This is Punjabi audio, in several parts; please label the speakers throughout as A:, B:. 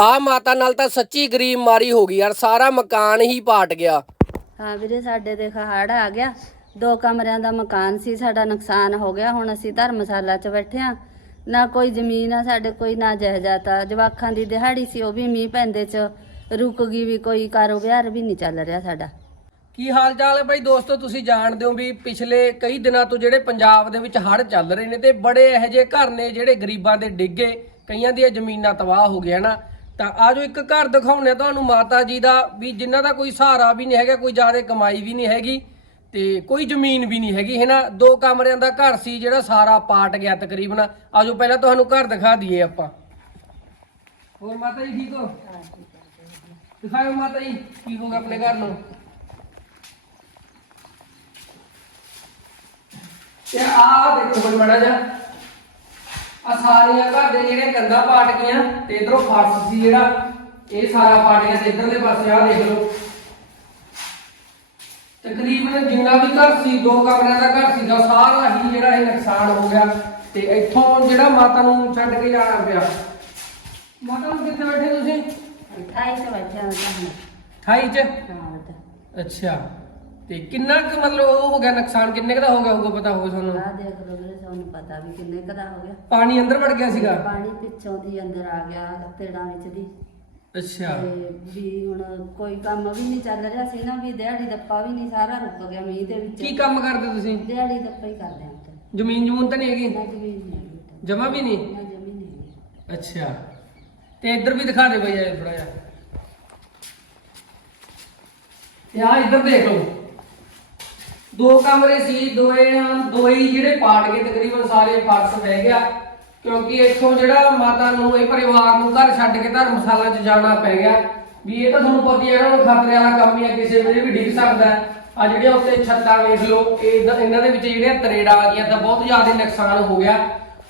A: ਆ ਮਾਤਾ ਨਾਲ ਤਾਂ ਸੱਚੀ ਗਰੀਬ ਮਾਰੀ ਹੋ ਗਈ ਯਾਰ ਸਾਰਾ ਮਕਾਨ ਹੀ ਪਾਟ ਗਿਆ।
B: ਹਾਂ ਵੀਰੇ ਸਾਡੇ ਦੇ ਹੜ੍ਹ ਆ ਗਿਆ। ਦੋ ਕਮਰਿਆਂ ਦਾ ਮਕਾਨ ਸੀ ਸਾਡਾ ਨੁਕਸਾਨ ਹੋ ਗਿਆ। ਹੁਣ ਅਸੀਂ ਧਰਮਸ਼ਾਲਾ 'ਚ ਬੈਠੇ ਆ ਨਾ ਕੋਈ ਜ਼ਮੀਨ ਆ ਸਾਡੇ ਕੋਈ ਨਾ ਜਾਇਦਾਦ ਆ। ਜਵਾਖਾਂ ਦੀ ਦਿਹਾੜੀ ਸੀ ਉਹ ਵੀ ਮੀਂਹ ਪੈਂਦੇ 'ਚ। ਰੁਕ ਗਈ ਵੀ ਕੋਈ ਕਾਰੋਬਾਰ ਵੀ ਨਹੀਂ ਚੱਲ ਰਿਹਾ ਸਾਡਾ।
A: ਕੀ ਹਾਲ ਚਾਲ ਹੈ ਬਾਈ ਦੋਸਤੋ? ਤੁਸੀਂ ਜਾਣਦੇ ਹੋ ਵੀ ਪਿਛਲੇ ਕਈ ਦਿਨਾਂ ਤੋਂ ਜਿਹੜੇ ਪੰਜਾਬ ਦੇ ਵਿੱਚ ਹੜ੍ਹ ਚੱਲ ਰਹੇ ਨੇ ਤੇ ਬੜੇ ਇਹੋ ਜਿਹੇ ਘਰ ਨੇ ਜਿਹੜੇ ਗਰੀਬਾਂ ਦੇ ਡਿੱਗੇ ਕਈਆਂ ਦੀਆਂ ਜ਼ਮੀਨਾਂ ਤਬਾਹ ਹੋ ਗਿਆ ਨਾ। ਤਾਂ ਆਜੋ ਇੱਕ ਘਰ ਦਿਖਾਉਣੇ ਤੁਹਾਨੂੰ ਮਾਤਾ ਜੀ ਦਾ, ਵੀ ਜਿਨ੍ਹਾਂ ਦਾ ਕੋਈ ਸਹਾਰਾ ਵੀ ਨਹੀਂ ਹੈਗਾ, ਕੋਈ ਜ਼ਿਆਦਾ ਕਮਾਈ ਵੀ ਨਹੀਂ ਹੈਗੀ ਤੇ ਕੋਈ ਜ਼ਮੀਨ ਵੀ ਨਹੀਂ ਹੈਗੀ ਹੈ ਨਾ ਦੋ ਕਮਰਿਆਂ ਦਾ ਘਰ ਸੀ ਜਿਹੜਾ ਸਾਰਾ ਪਾਟ ਗਿਆ ਤਕਰੀਬਨ। ਆਜੋ ਪਹਿਲਾਂ ਤੁਹਾਨੂੰ ਘਰ ਦਿਖਾ ਦਈਏ ਆਪਾਂ। ਹੋਰ ਮਾਤਾ ਜੀ, ਠੀਕ ਹੋ? ਦਿਖਾਓ ਮਾਤਾ ਜੀ, ਕੀ ਹੋ ਗਿਆ ਆਪਣੇ ਘਰ ਨੂੰ? ਤੇ ਆ ਦੇਖੋ ਬਈ ਮੜਾ ਆ ਸਾਰੀਆਂ ਘਰ ਦੇ ਜਿਹੜੇ ਕੰਧਾਂ ਪਾਟ ਗਈਆਂ ਤੇ ਇਧਰੋਂ ਫਰਸ਼ ਸੀ ਜਿਹੜਾ ਇਹ ਸਾਰਾ ਪਾਟ ਗਿਆ ਤੇ ਇਧਰਲੇ ਪਾਸੇ ਆ ਦੇਖ ਲਓ। ਤਕਰੀਬਨ ਜਿੰਨਾ ਵੀ ਘਰ ਸੀ ਦੋ ਕਮਰਿਆਂ ਦਾ ਘਰ ਸੀਗਾ ਸਾਰਾ ਹੀ ਜਿਹੜਾ ਇਹ ਨੁਕਸਾਨ ਹੋ ਗਿਆ। ਤੇ ਇੱਥੋਂ ਜਿਹੜਾ ਮਾਤਾ ਨੂੰ ਛੱਡ ਕੇ ਜਾਣਾ ਪਿਆ। ਮਾਤਾ ਨੂੰ ਕਿੱਥੇ ਬੈਠੇ ਤੁਸੀਂ?
B: 28 'ਚ ਬੈਠੇ ਆ ਹੁਣ
A: 28 ਚ?
B: ਹਾਂ
A: ਅੱਛਾ। ਤੇ ਕਿੰਨਾ ਕੁ ਮਤਲਬ ਉਹ ਹੋ ਗਿਆ ਨੁਕਸਾਨ? ਕਿੰਨੇ ਕੁ ਦਾ ਹੋ ਗਿਆ ਹੋਊਗਾ ਪਤਾ ਹੋਵੇ ਤੁਹਾਨੂੰ?
B: ਆ ਦੇਖ ਲਓ ਤੁਹਾਨੂੰ ਪਤਾ ਵੀ ਕਿੰਨੇ ਕਦਾ ਹੋ ਗਿਆ।
A: ਪਾਣੀ ਅੰਦਰ ਵੜ ਗਿਆ ਸੀਗਾ?
B: ਪਾਣੀ ਪਿੱਛੋਂ ਦੀ ਅੰਦਰ ਆ ਗਿਆ ਤੇੜਾਂ ਵਿੱਚ ਦੀ।
A: ਅੱਛਾ।
B: ਤੇ ਵੀ ਹੁਣ ਕੋਈ ਕੰਮ ਵੀ ਨਹੀਂ ਚੱਲ ਰਿਹਾ ਸੀ ਨਾ ਵੀ ਦਿਹਾੜੀ ਦੱਪਾ ਵੀ ਨਹੀਂ ਸਾਰਾ ਰੁਕ ਗਿਆ ਮੀਂਹ ਦੇ ਵਿੱਚ।
A: ਕੀ ਕੰਮ ਕਰਦੇ ਤੁਸੀਂ?
B: ਦਿਹਾੜੀ ਦੱਪਾ ਹੀ ਕਰਦੇ ਹਾਂ
A: ਜ਼ਮੀਨ ਜਮੂਨ ਤਾਂ ਨਹੀਂ ਹੈਗੀ?
B: ਨਾ ਜ਼ਮੀਨ ਨਹੀਂ ਹੈਗੀ ਤਾਂ।
A: ਜਮਾ ਵੀ ਨਹੀਂ?
B: ਨਾ ਜ਼ਮੀਨ ਨਹੀਂ ਹੈਗੀ।
A: ਅੱਛਾ। ਤੇ ਇੱਧਰ ਵੀ ਦਿਖਾ ਦੇ ਬਈ ਇਹ ਥੋੜਾ ਜਿਹਾ। ਤੇ ਆ ਇੱਧਰ ਦੇਖ ਲਓ। ਦੋ ਕਮਰੇ ਸੀ, ਦੋਏ ਦੋਏ ਹੀ ਜਿਹੜੇ ਪਾਟ ਗਏ ਤਕਰੀਬਨ ਸਾਰੇ ਫਰਸ਼ ਬਹਿ ਗਿਆ। ਕਿਉਂਕਿ ਇੱਥੋਂ ਜਿਹੜਾ ਮਾਤਾ ਨੂੰ, ਇਹ ਪਰਿਵਾਰ ਨੂੰ ਘਰ ਛੱਡ ਕੇ ਧਰਮਸ਼ਾਲਾ 'ਚ ਜਾਣਾ ਪੈ ਗਿਆ। ਵੀ ਇਹ ਤਾਂ ਤੁਹਾਨੂੰ ਪਤਾ ਹੀ ਹੈ ਇਹਨਾਂ ਨੂੰ ਖਤਰੇ ਵਾਲਾ ਕੰਮ ਹੀ ਆ, ਕਿਸੇ ਵੇਲੇ ਵੀ ਡਿੱਗ ਸਕਦਾ ਆ ਜਿਹੜੀਆਂ ਉੱਤੇ ਛੱਤਾਂ ਵੇਖ ਲਓ, ਇਹ ਇਹਨਾਂ ਦੇ ਵਿੱਚ ਜਿਹੜੀਆਂ ਤਰੇੜਾ ਆ ਗਈਆਂ ਤਾਂ ਬਹੁਤ ਜ਼ਿਆਦਾ ਨੁਕਸਾਨ ਹੋ ਗਿਆ।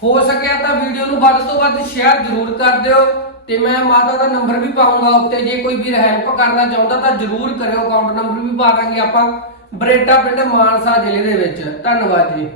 A: ਹੋ ਸਕਿਆ ਤਾਂ ਵੀਡੀਓ ਨੂੰ ਵੱਧ ਤੋਂ ਵੱਧ ਸ਼ੇਅਰ ਜ਼ਰੂਰ ਕਰ ਦਿਓ ਤੇ ਮੈਂ ਮਾਤਾ ਦਾ ਨੰਬਰ ਵੀ ਪਾਉਂਗਾ ਉੱਤੇ। ਜੇ ਕੋਈ ਵੀਰ ਹੈਲਪ ਕਰਨਾ ਚਾਹੁੰਦਾ ਤਾਂ ਜ਼ਰੂਰ ਕਰਿਓ ਅਕਾਊਂਟ ਨੰਬਰ ਵੀ ਪਾ ਦਾਂਗੇ ਆਪਾਂ। ਬਰੇਟਾ ਪਿੰਡ ਮਾਨਸਾ ਜ਼ਿਲ੍ਹੇ ਦੇ ਵਿੱਚ। ਧੰਨਵਾਦ ਜੀ।